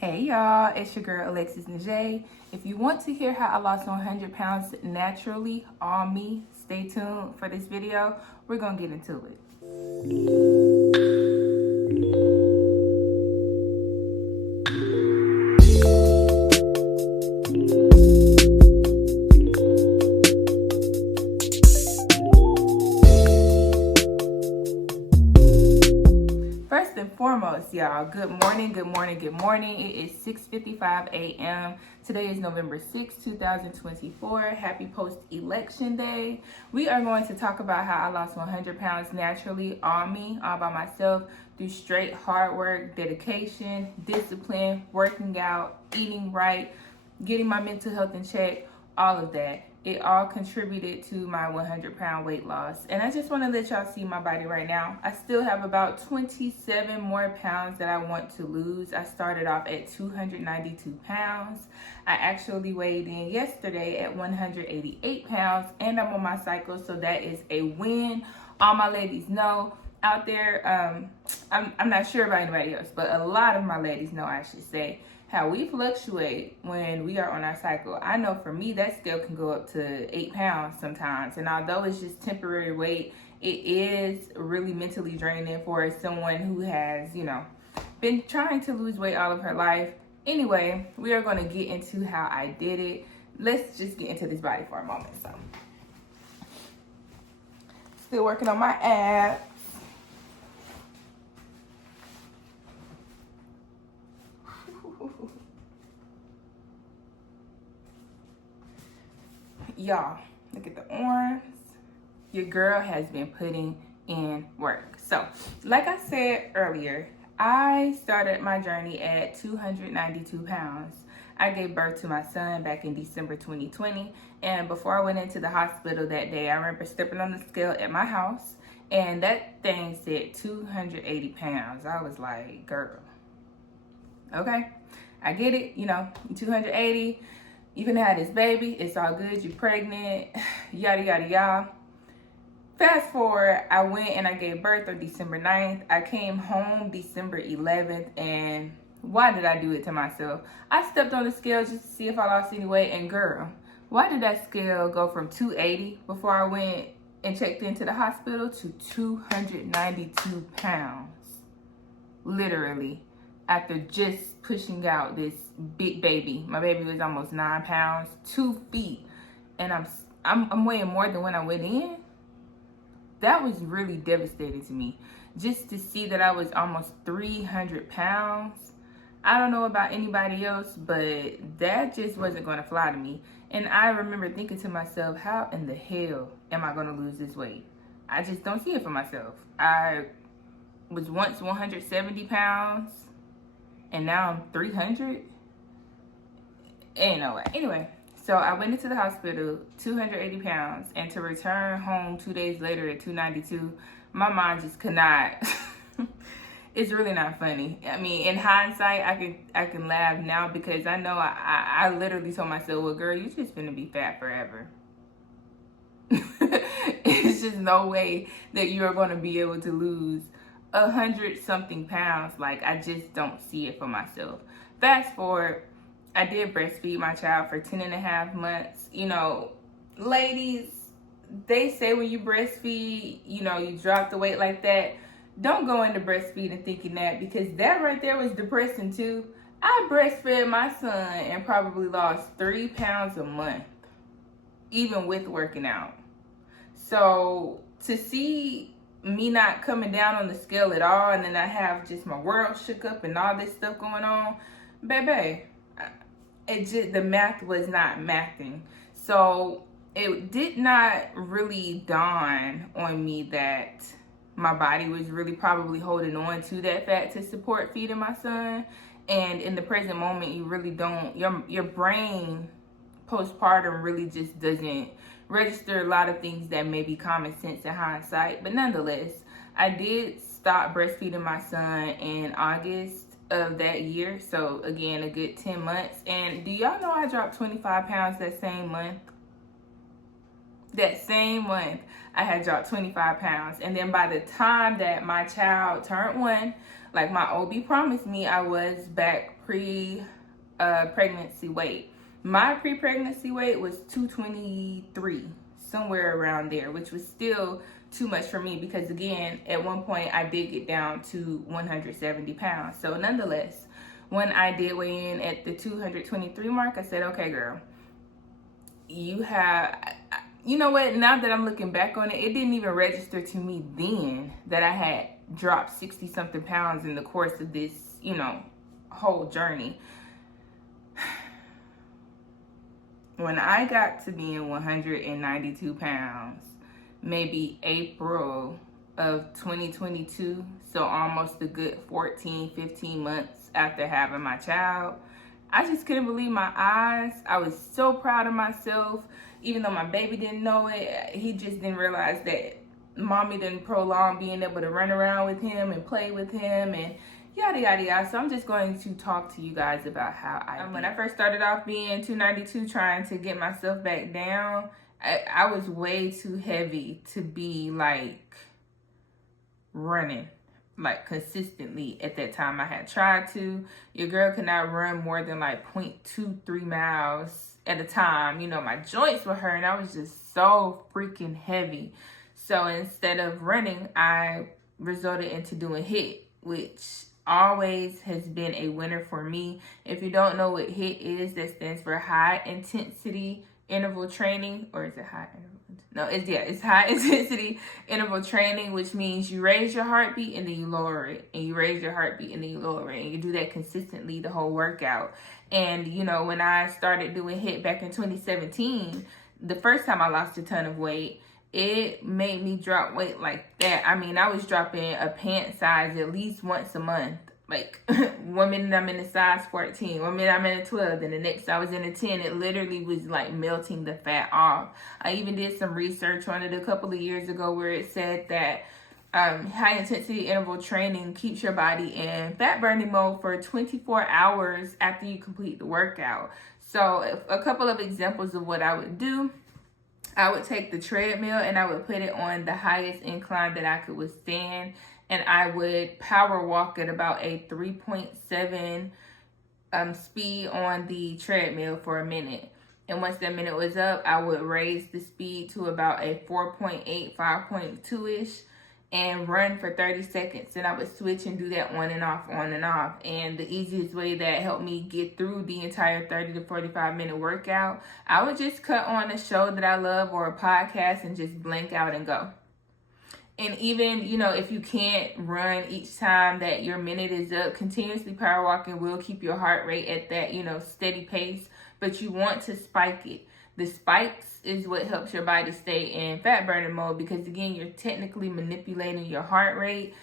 Hey y'all, it's your girl Alexis Najee. If you want to hear how I lost 100 pounds naturally on me, stay tuned for this video. We're gonna get into it. First and foremost, y'all, good morning. It is 6:55 a.m. Today is November 6, 2024. Happy post-election day. We are going to talk about how I lost 100 pounds naturally on me, all by myself, through straight hard work, dedication, discipline, working out, eating right, getting my mental health in check, all of that. It all contributed to my 100-pound weight loss. And I just want to let y'all see my body right now. I still have about 27 more pounds that I want to lose. I started off at 292 pounds. I actually weighed in yesterday at 188 pounds, and I'm on my cycle, so that is a win. All my ladies know out there, I'm not sure about anybody else, but a lot of my ladies know, I should say, how we fluctuate when we are on our cycle. I know for me, that scale can go up to 8 pounds sometimes. And although it's just temporary weight, it is really mentally draining for someone who has, been trying to lose weight all of her life. Anyway, we are gonna get into how I did it. Let's just get into this body for a moment. So, still working on my abs. Y'all, look at the arms. Your girl has been putting in work. So, like I said earlier, I started my journey at 292 pounds. I gave birth to my son back in December 2020. And before I went into the hospital that day, I remember stepping on the scale at my house, and that thing said 280 pounds. I was like, girl, okay, I get it, 280. You can have this baby, it's all good, you're pregnant, yada, yada, yada. Fast forward, I went and I gave birth on December 9th. I came home December 11th, and why did I do it to myself? I stepped on the scale just to see if I lost any weight, and girl, why did that scale go from 280 before I went and checked into the hospital to 292 pounds? Literally. After just pushing out this big baby. My baby was almost 9 pounds, 2 feet, and I'm weighing more than when I went in. That was really devastating to me. Just to see that I was almost 300 pounds. I don't know about anybody else, but that just wasn't going to fly to me. And I remember thinking to myself, how in the hell am I going to lose this weight? I just don't see it for myself. I was once 170 pounds. And now I'm 300. Ain't no way. Anyway, so I went into the hospital, 280 pounds, and to return home 2 days later at 292, my mind just could not. It's really not funny. I mean, in hindsight, I can laugh now because I know I literally told myself, well, girl, you just gonna be fat forever. It's just no way that you're gonna be able to lose 100-something pounds. Like, I just don't see it for myself. Fast forward, I did breastfeed my child for 10.5 months. Ladies, they say when you breastfeed, you drop the weight like that. Don't go into breastfeeding thinking that, because that right there was depressing too. I breastfed my son and probably lost 3 pounds a month, even with working out. So to see me not coming down on the scale at all, and then I have just my world shook up and all this stuff going on, baby, the math was not mathing. So it did not really dawn on me that my body was really probably holding on to that fat to support feeding my son. And in the present moment, you really don't, your brain postpartum really just doesn't register a lot of things that may be common sense in hindsight. But nonetheless, I did stop breastfeeding my son in August of that year. So again, a good 10 months. And do y'all know I dropped 25 pounds that same month? That same month, I had dropped 25 pounds. And then by the time that my child turned 1, like my OB promised me, I was back pregnancy weight. My pre-pregnancy weight was 223, somewhere around there, which was still too much for me because, again, at one point I did get down to 170 pounds. So nonetheless, when I did weigh in at the 223 mark, I said, okay, girl, you know what? Now that I'm looking back on it, it didn't even register to me then that I had dropped 60 something pounds in the course of this, whole journey. When I got to being 192 pounds, maybe April of 2022, so almost a good 14, 15 months after having my child, I just couldn't believe my eyes. I was so proud of myself, even though my baby didn't know it. He just didn't realize that mommy didn't prolong being able to run around with him and play with him and yada yada yada. So I'm just going to talk to you guys about how when I first started off being 292, trying to get myself back down, I was way too heavy to be like running like consistently at that time. I had tried to. Your girl could not run more than like 0.23 miles at a time. My joints were hurting. I was just so freaking heavy. So instead of running, I resorted into doing HIIT, which always has been a winner for me. If you don't know what HIIT is, that stands for high intensity interval training, or is it high interval? No, it's high intensity interval training, which means you raise your heartbeat and then you lower it, and you raise your heartbeat and then you lower it, and you do that consistently the whole workout. And when I started doing HIIT back in 2017, the first time I lost a ton of weight, it made me drop weight like that. I mean, I was dropping a pant size at least once a month. Like, one minute I'm in a size 14, one minute I'm in a 12, then the next I was in a 10. It literally was like melting the fat off. I even did some research on it a couple of years ago where it said that high intensity interval training keeps your body in fat burning mode for 24 hours after you complete the workout. So a couple of examples of what I would do. I would take the treadmill and I would put it on the highest incline that I could withstand. And I would power walk at about a 3.7 speed on the treadmill for a minute. And once that minute was up, I would raise the speed to about a 4.8, 5.2-ish and run for 30 seconds. And I would switch and do that on and off, on and off. And the easiest way that helped me get through the entire 30 to 45 minute workout, I would just cut on a show that I love or a podcast and just blank out and go. And even, if you can't run each time that your minute is up, continuously power walking will keep your heart rate at that, steady pace. But you want to spike it. The spikes is what helps your body stay in fat burning mode because, again, you're technically manipulating your heart rate.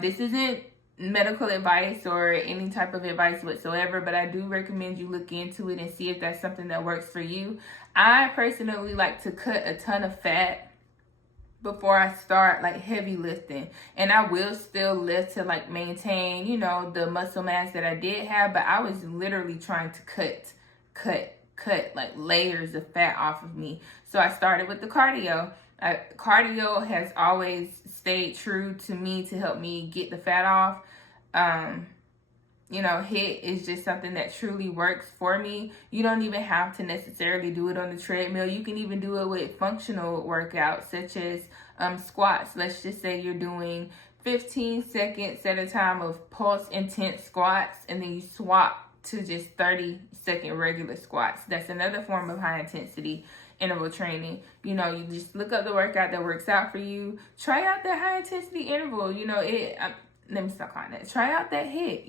This isn't medical advice or any type of advice whatsoever, but I do recommend you look into it and see if that's something that works for you. I personally like to cut a ton of fat before I start like heavy lifting, and I will still lift to like maintain the muscle mass that I did have, but I was literally trying to cut like layers of fat off of me. So I started with the cardio. Cardio has always stayed true to me to help me get the fat off. HIIT is just something that truly works for me. You don't even have to necessarily do it on the treadmill. You can even do it with functional workouts such as squats. Let's just say you're doing 15 seconds at a time of pulse intense squats, and then you swap to just 30-second regular squats. That's another form of high intensity interval training. You just look up the workout that works out for you. Try out that high intensity interval. Let me stop calling it. Try out that HIIT.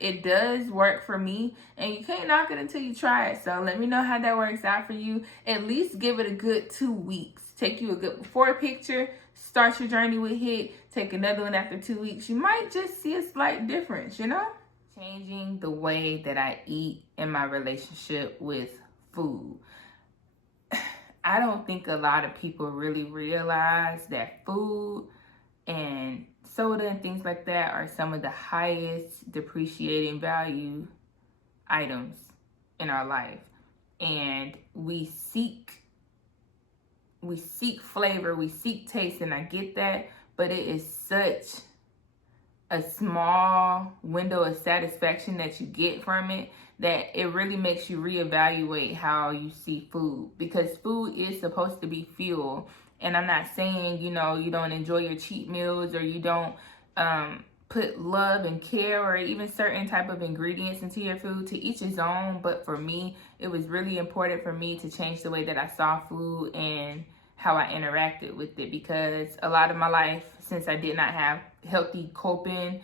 It does work for me, and you can't knock it until you try it. So let me know how that works out for you. At least give it a good 2 weeks. Take you a good before picture. Start your journey with HIIT. Take another one after 2 weeks. You might just see a slight difference, Changing the way that I eat in my relationship with food. I don't think a lot of people really realize that food and soda and things like that are some of the highest depreciating value items in our life. And we seek flavor, we seek taste, and I get that, but it is such a small window of satisfaction that you get from it, that it really makes you reevaluate how you see food, because food is supposed to be fuel. And I'm not saying, you know, you don't enjoy your cheat meals, or you don't put love and care or even certain type of ingredients into your food. To each his own. But for me, it was really important for me to change the way that I saw food and how I interacted with it, because a lot of my life, since I did not have healthy coping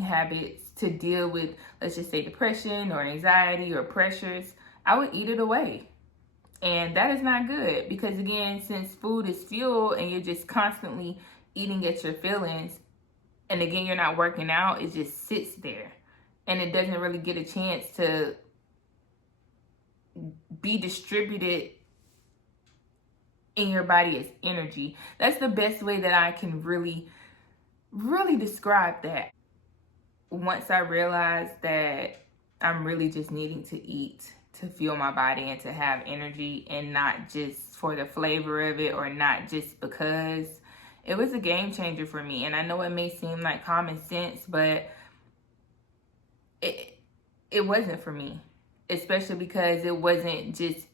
habits to deal with, let's just say, depression or anxiety or pressures, I would eat it away. And that is not good, because again, since food is fuel and you're just constantly eating at your feelings, and again, you're not working out, it just sits there and it doesn't really get a chance to be distributed in your body as energy. That's the best way that I can really describe that. Once I realized that I'm really just needing to eat to fuel my body and to have energy, and not just for the flavor of it, or not just because, it was a game changer for me. And I know it may seem like common sense, but it wasn't for me, especially because it wasn't just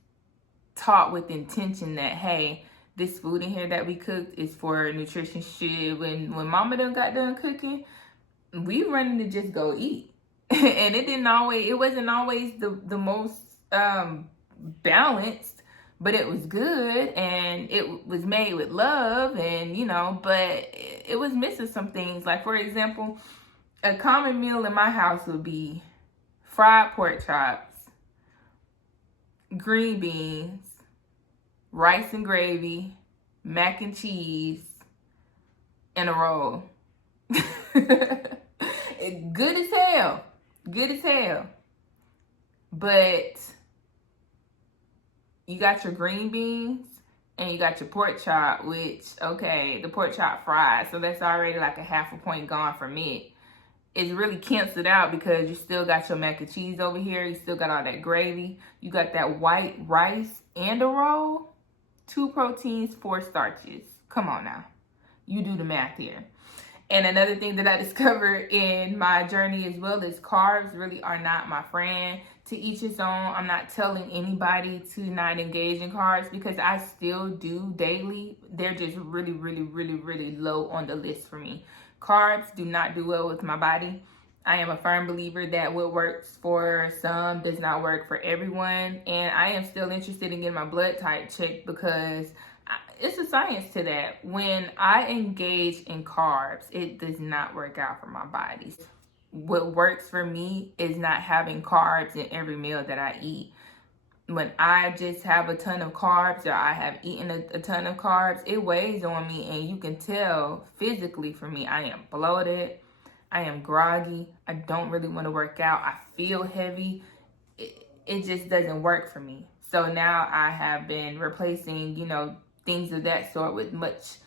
taught with intention that, hey, this food in here that we cooked is for nutrition. Shit, when mama done got done cooking, we running to just go eat. And it wasn't always the most balanced, but it was good, and it was made with love, and you know, but it was missing some things. Like, for example, a common meal in my house would be fried pork chops, green beans, rice and gravy, mac and cheese, and a roll. Good as hell. Good as hell. But you got your green beans and you got your pork chop, which, okay, the pork chop fried, so that's already like a half a point gone from it. It's really canceled out because you still got your mac and cheese over here. You still got all that gravy. You got that white rice and a roll. 2 proteins, 4 starches. Come on now. You do the math here. And another thing that I discovered in my journey as well is carbs really are not my friend. To each his own. I'm not telling anybody to not engage in carbs, because I still do daily. They're just really, really, really, really low on the list for me. Carbs do not do well with my body. I am a firm believer that what works for some does not work for everyone. And I am still interested in getting my blood type checked, because it's a science to that. When I engage in carbs, it does not work out for my body. What works for me is not having carbs in every meal that I eat. When I just have a ton of carbs, or I have eaten a ton of carbs, it weighs on me, and you can tell physically for me, I am bloated, I am groggy, I don't really want to work out, I feel heavy. It just doesn't work for me. So now I have been replacing, you know, things of that sort with much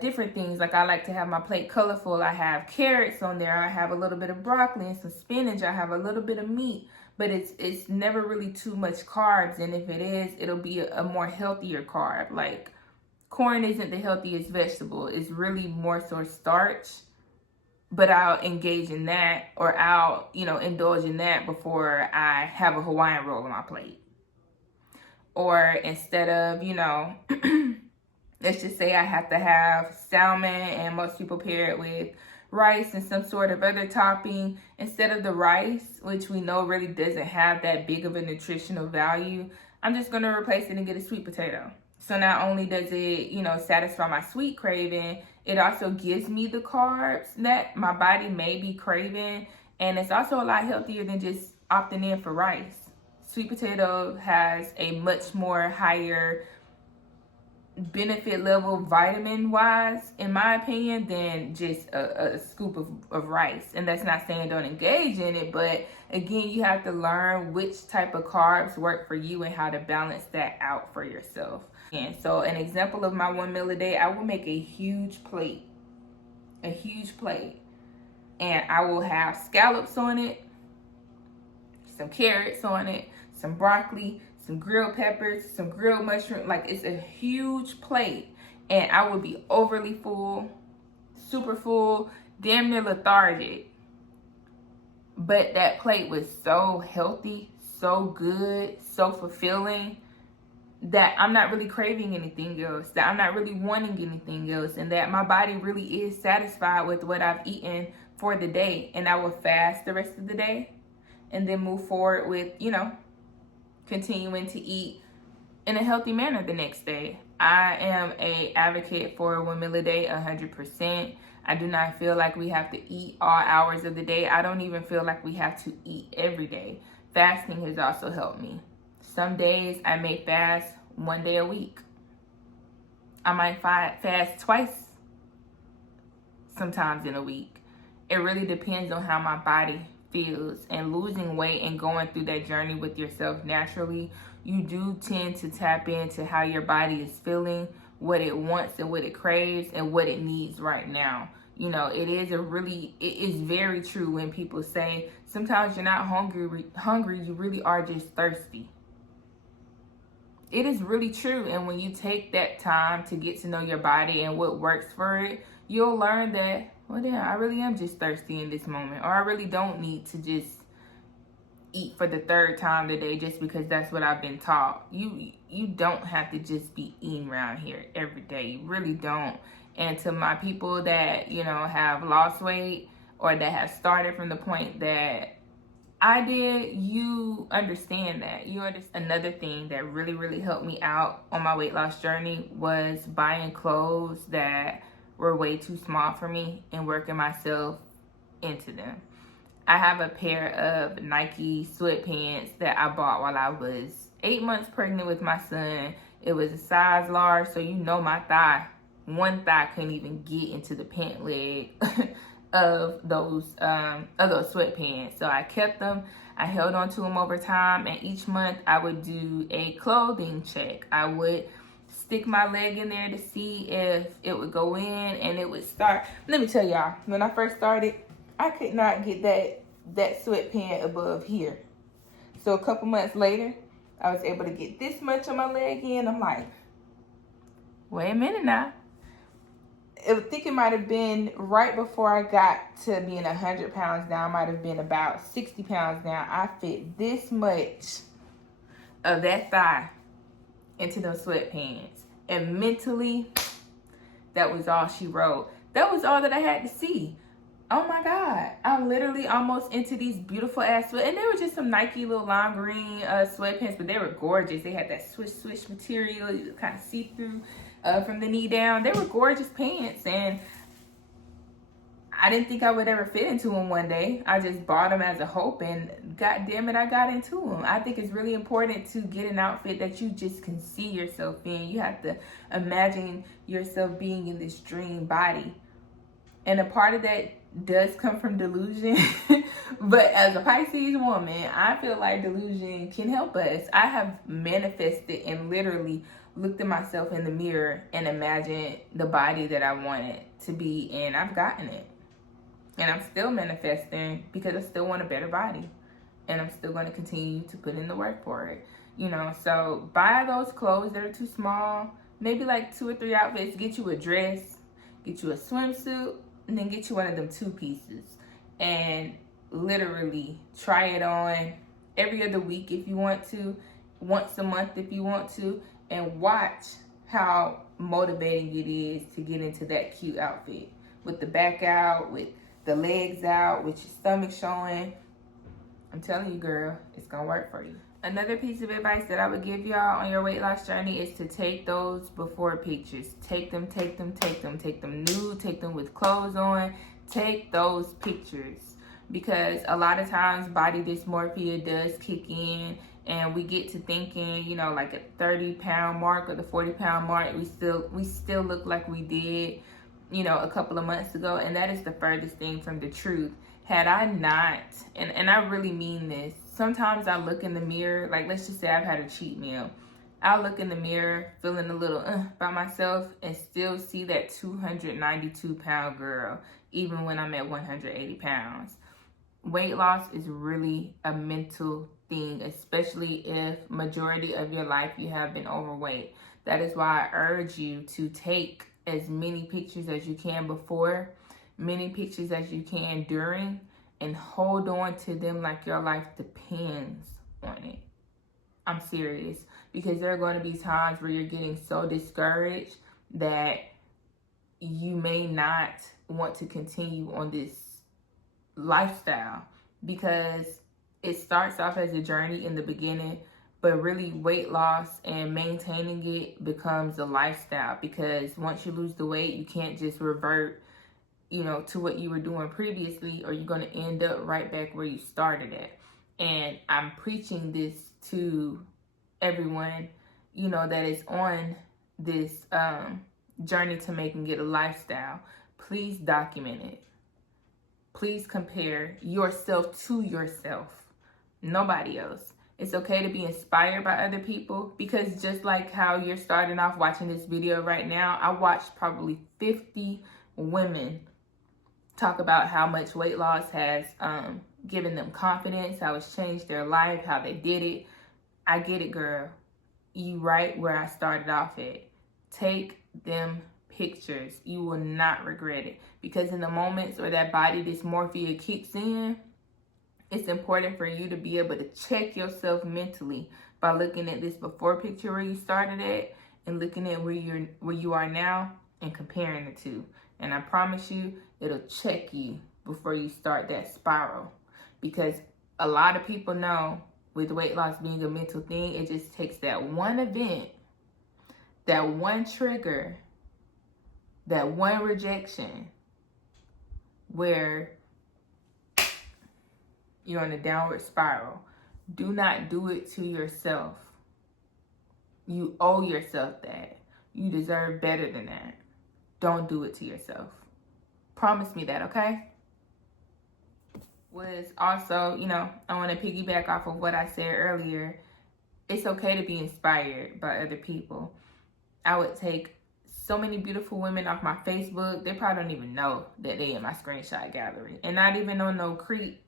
different things. Like, I like to have my plate colorful. I have carrots on there. I have a little bit of broccoli and some spinach. I have a little bit of meat, but it's never really too much carbs. And if it is, it'll be a more healthier carb. Like, corn isn't the healthiest vegetable. It's really more so starch, but I'll engage in that, or I'll, you know, indulge in that before I have a Hawaiian roll on my plate. Or instead of, you know, let's just say I have to have salmon, and most people pair it with rice and some sort of other topping. Instead of the rice, which we know really doesn't have that big of a nutritional value, I'm just going to replace it and get a sweet potato. So not only does it, you know, satisfy my sweet craving, it also gives me the carbs that my body may be craving. And it's also a lot healthier than just opting in for rice. Sweet potato has a much more higher benefit level vitamin wise, in my opinion, than just a scoop of rice. And that's not saying don't engage in it, but again, you have to learn which type of carbs work for you and how to balance that out for yourself. And so an example of my 1 meal a day, I will make a huge plate, and I will have scallops on it, some carrots on it, some broccoli, some grilled peppers, some grilled mushroom. Like, it's a huge plate. and I would be overly full, super full, damn near lethargic. But that plate was so healthy, so good, so fulfilling, that I'm not really craving anything else, that I'm not really wanting anything else, and that my body really is satisfied with what I've eaten for the day. And I will fast the rest of the day and then move forward with, continuing to eat in a healthy manner the next day. I am a advocate for 1 meal a day, 100%. I do not feel like we have to eat all hours of the day. I don't even feel like we have to eat every day. Fasting has also helped me. Some days I may fast 1 day a week. I might fast twice sometimes in a week. It really depends on how my body feels. And losing weight and going through that journey with yourself naturally, you do tend to tap into how your body is feeling, what it wants and what it craves and what it needs right now. It is very true when people say sometimes you're not hungry, you really are just thirsty. It is really true. And when you take that time to get to know your body and what works for it, you'll learn that, well, damn, I really am just thirsty in this moment, or I really don't need to just eat for the 3rd time today just because that's what I've been taught. You don't have to just be eating around here every day. You really don't. And to my people that, have lost weight or that have started from the point that I did, you understand that. Another thing that really, really helped me out on my weight loss journey was buying clothes that were way too small for me and working myself into them. I have a pair of Nike sweatpants that I bought while I was 8 months pregnant with my son. It was a size large, so my one thigh couldn't even get into the pant leg of those sweatpants. So I kept them. I held on to them over time, and each month I would do a clothing check. I would stick my leg in there to see if it would go in, and it would start. Let me tell y'all, when I first started, I could not get that sweatpant above here. So a couple months later, I was able to get this much on my leg in. I'm like, wait a minute now. I think it might have been right before I got to being 100 pounds down. I might have been about 60 pounds down. I fit this much of that thigh into those sweatpants. And mentally, that was all she wrote. That was all that I had to see. Oh my God. I'm literally almost into these beautiful ass sweat. And they were just some Nike little lime green sweatpants, but they were gorgeous. They had that swish material. You could kind of see through from the knee down. They were gorgeous pants, and I didn't think I would ever fit into them one day. I just bought them as a hope, and God damn it, I got into them. I think it's really important to get an outfit that you just can see yourself in. You have to imagine yourself being in this dream body. And a part of that does come from delusion. But as a Pisces woman, I feel like delusion can help us. I have manifested and literally looked at myself in the mirror and imagined the body that I wanted to be, and I've gotten it. And I'm still manifesting because I still want a better body. And I'm still going to continue to put in the work for it. So buy those clothes that are too small. Maybe like 2 or 3 outfits. Get you a dress, get you a swimsuit, and then get you one of them 2 pieces. And literally try it on every other week if you want to, once a month if you want to, and watch how motivating it is to get into that cute outfit with the back out, with the legs out, with your stomach showing. I'm telling you, girl, it's gonna work for you. Another piece of advice that I would give y'all on your weight loss journey is to take those before pictures. Take them nude, take them with clothes on. Take those pictures, because a lot of times body dysmorphia does kick in, and we get to thinking, like a 30-pound mark or the 40-pound mark, we still look like we did, a couple of months ago. And that is the furthest thing from the truth. Had I not, and I really mean this, sometimes I look in the mirror, like let's just say I've had a cheat meal. I look in the mirror feeling a little by myself and still see that 292-pound girl, even when I'm at 180 pounds. Weight loss is really a mental thing, especially if majority of your life you have been overweight. That is why I urge you to take as many pictures as you can before, many pictures as you can during, and hold on to them like your life depends on it. I'm serious, because there are going to be times where you're getting so discouraged that you may not want to continue on this lifestyle, because it starts off as a journey in the beginning, but really weight loss and maintaining it becomes a lifestyle, because once you lose the weight, you can't just revert, to what you were doing previously, or you're going to end up right back where you started at. And I'm preaching this to everyone, that is on this journey to making it a lifestyle. Please document it. Please compare yourself to yourself, nobody else. It's okay to be inspired by other people, because just like how you're starting off watching this video right now, I watched probably 50 women talk about how much weight loss has given them confidence, how it's changed their life, how they did it. I get it, girl. You right where I started off at. Take them pictures. You will not regret it, because in the moments where that body dysmorphia kicks in, it's important for you to be able to check yourself mentally by looking at this before picture where you started at and looking at where you are now and comparing the two. And I promise you, it'll check you before you start that spiral, because a lot of people know with weight loss being a mental thing, it just takes that one event, that one trigger, that one rejection where you're on a downward spiral. Do not do it to yourself. You owe yourself that. You deserve better than that. Don't do it to yourself. Promise me that, okay? Was also, I want to piggyback off of what I said earlier. It's okay to be inspired by other people. I would take so many beautiful women off my Facebook. They probably don't even know that they in my screenshot gallery. And not even on no creep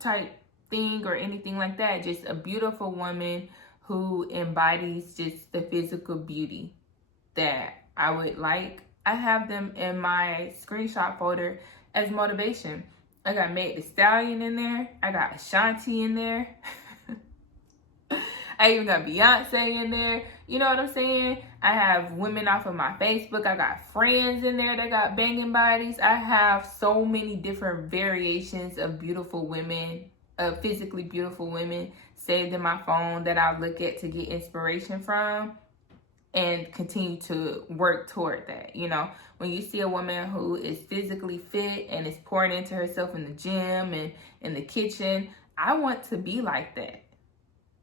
type thing or anything like that. Just a beautiful woman who embodies just the physical beauty that I would like. I have them in my screenshot folder as motivation. I got Meg Thee Stallion in there. I got Ashanti in there. I even got Beyonce in there. You know what I'm saying? I have women off of my Facebook. I got friends in there that got banging bodies. I have so many different variations of beautiful women, physically beautiful women saved in my phone that I look at to get inspiration from and continue to work toward that. When you see a woman who is physically fit and is pouring into herself in the gym and in the kitchen, I want to be like that.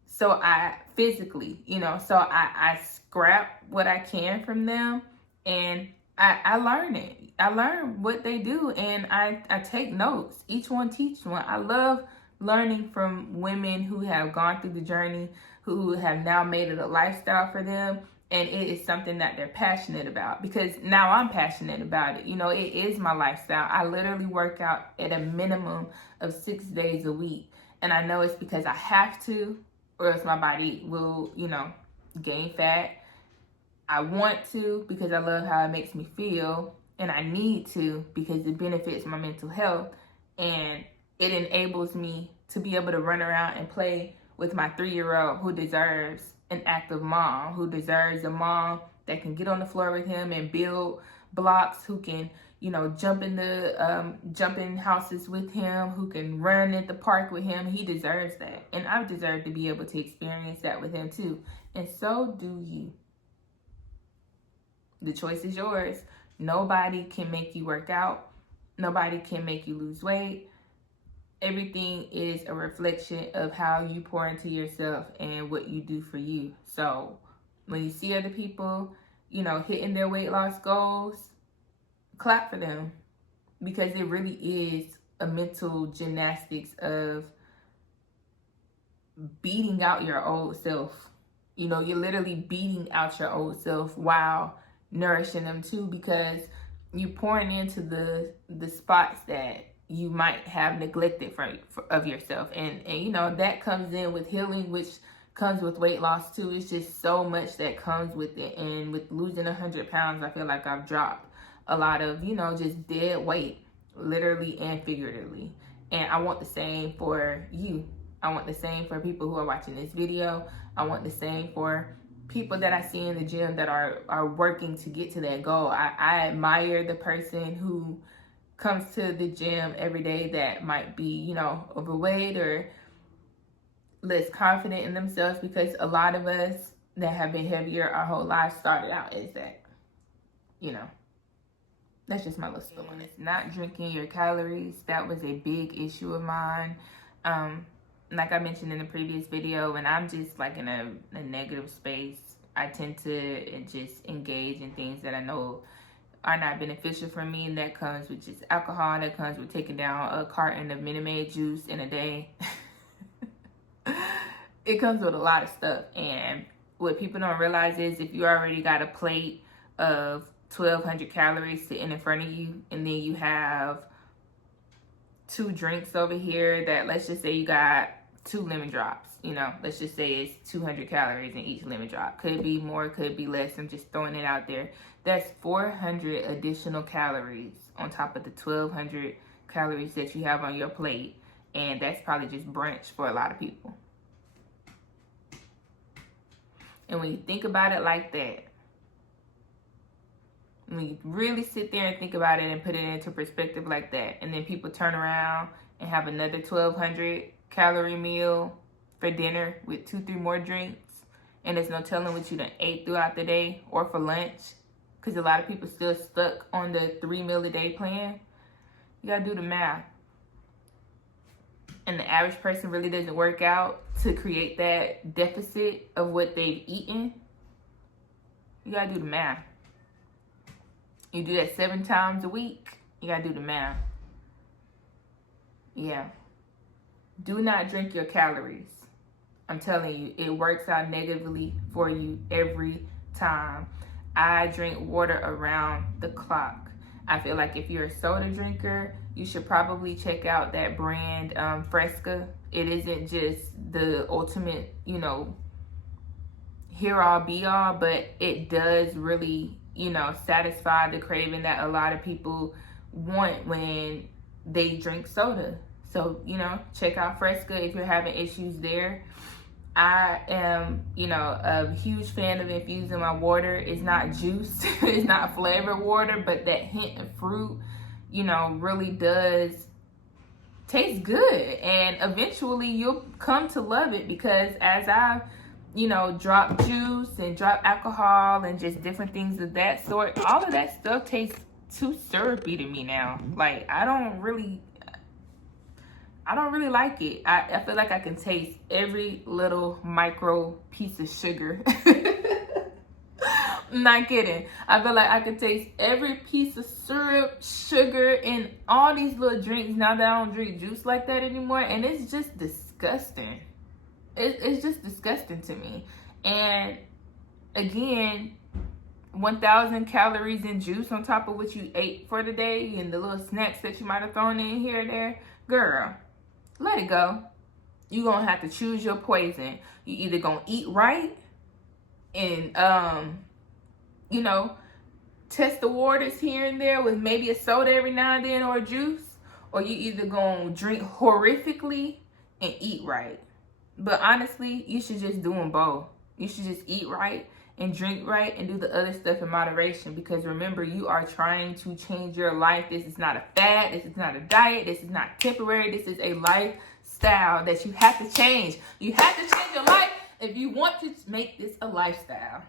So I physically, so I scrap what I can from them, and I learn it. I learn what they do, and I take notes. Each one teaches one. I love learning from women who have gone through the journey, who have now made it a lifestyle for them, and it is something that they're passionate about, because now I'm passionate about it. It is my lifestyle. I literally work out at a minimum of 6 days a week, and I know it's because I have to, or else my body will, gain fat. I want to because I love how it makes me feel, and I need to because it benefits my mental health, and it enables me to be able to run around and play with my 3-year-old who deserves an active mom, who deserves a mom that can get on the floor with him and build blocks, who can, jump in the jumping houses with him, who can run at the park with him. He deserves that. And I deserve to be able to experience that with him too. And so do you. The choice is yours. Nobody can make you work out. Nobody can make you lose weight. Everything is a reflection of how you pour into yourself and what you do for you. So when you see other people, hitting their weight loss goals, clap for them, because it really is a mental gymnastics of beating out your old self. You're literally beating out your old self while nourishing them too, because you're pouring into the spots that you might have neglected of yourself. And that comes in with healing, which comes with weight loss too. It's just so much that comes with it. And with losing 100 pounds, I feel like I've dropped a lot of, you know, just dead weight, literally and figuratively. And I want the same for you. I want the same for people who are watching this video. I want the same for people that I see in the gym that are working to get to that goal. I admire the person who comes to the gym every day that might be, you know, overweight or less confident in themselves, because a lot of us that have been heavier our whole lives started out as that, you know. That's just my little spill on it. Not drinking your calories, that was a big issue of mine. Like I mentioned in the previous video, when I'm just like in a negative space, I tend to just engage in things that I know are not beneficial for me. And that comes with just alcohol. That comes with taking down a carton of Minute Maid juice in a day. It comes with a lot of stuff. And what people don't realize is if you already got a plate of 1,200 calories sitting in front of you, and then you have 2 drinks over here that, let's just say you got 2 lemon drops, you know, let's just say it's 200 calories in each lemon drop. Could be more, could be less. I'm just throwing it out there. That's 400 additional calories on top of the 1,200 calories that you have on your plate. And that's probably just brunch for a lot of people. And when you think about it like that, when you really sit there and think about it and put it into perspective like that, and then people turn around and have another 1,200 calorie meal for dinner with 2-3 more drinks, and there's no telling what you done ate throughout the day or for lunch, because a lot of people still stuck on the 3 meal a day plan. You gotta do the math. And the average person really doesn't work out to create that deficit of what they've eaten. You gotta do the math. You do that 7 times a week, you gotta do the math. Yeah. Do not drink your calories. I'm telling you, it works out negatively for you every time. I drink water around the clock. I feel like if you're a soda drinker, you should probably check out that brand Fresca. It isn't just the ultimate, you know, here all be all, but it does really, you know, satisfy the craving that a lot of people want when they drink soda. So, you know, check out Fresca if you're having issues there. I am, you know, a huge fan of infusing my water. It's not juice, it's not flavored water, but that hint of fruit, you know, really does taste good. And eventually you'll come to love it, because as I, you know, drop juice and drop alcohol and just different things of that sort, all of that stuff tastes too syrupy to me now. Like, I don't really like it. I feel like I can taste every little micro piece of sugar. I'm not kidding. I feel like I can taste every piece of syrup, sugar in all these little drinks now that I don't drink juice like that anymore. And it's just disgusting. It's just disgusting to me. And again, 1,000 calories in juice on top of what you ate for the day and the little snacks that you might have thrown in here or there. Girl, let it go. You're going to have to choose your poison. You either going to eat right and, you know, test the waters here and there with maybe a soda every now and then or a juice, or you either going to drink horrifically and eat right. But honestly, you should just do them both. You should just eat right and drink right and do the other stuff in moderation, because remember, you are trying to change your life. This is not a fad. This is not a diet. This is not temporary. This is a lifestyle that you have to change. You have to change your life if you want to make this a lifestyle.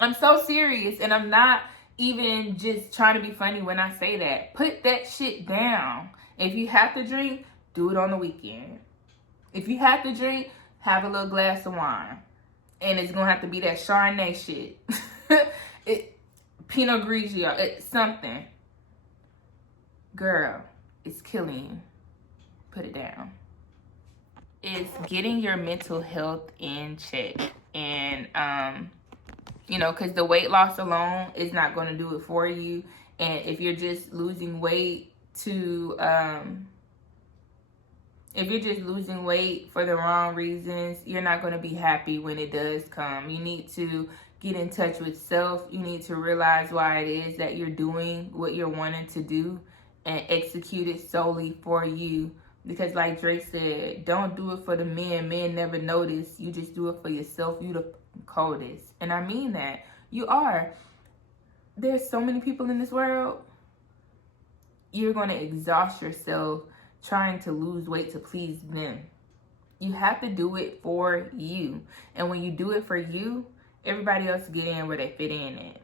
I'm so serious, and I'm not even just trying to be funny when I say that. Put that shit down. If you have to drink, do it on the weekend. If you have to drink, have a little glass of wine. And it's going to have to be that Chardonnay shit. Pinot Grigio. It's something. Girl, it's killing you. Put it down. It's getting your mental health in check. And, you know, because the weight loss alone is not going to do it for you. And if you're just losing weight to If you're just losing weight for the wrong reasons, you're not going to be happy when it does come. You need to get in touch with self. You need to realize why it is that you're doing what you're wanting to do and execute it solely for you. Because like Drake said, don't do it for the men. Men never notice. You just do it for yourself. You the coldest. And I mean that. You are. There's so many people in this world. You're going to exhaust yourself trying to lose weight to please them. You have to do it for you. And when you do it for you, everybody else get in where they fit in at.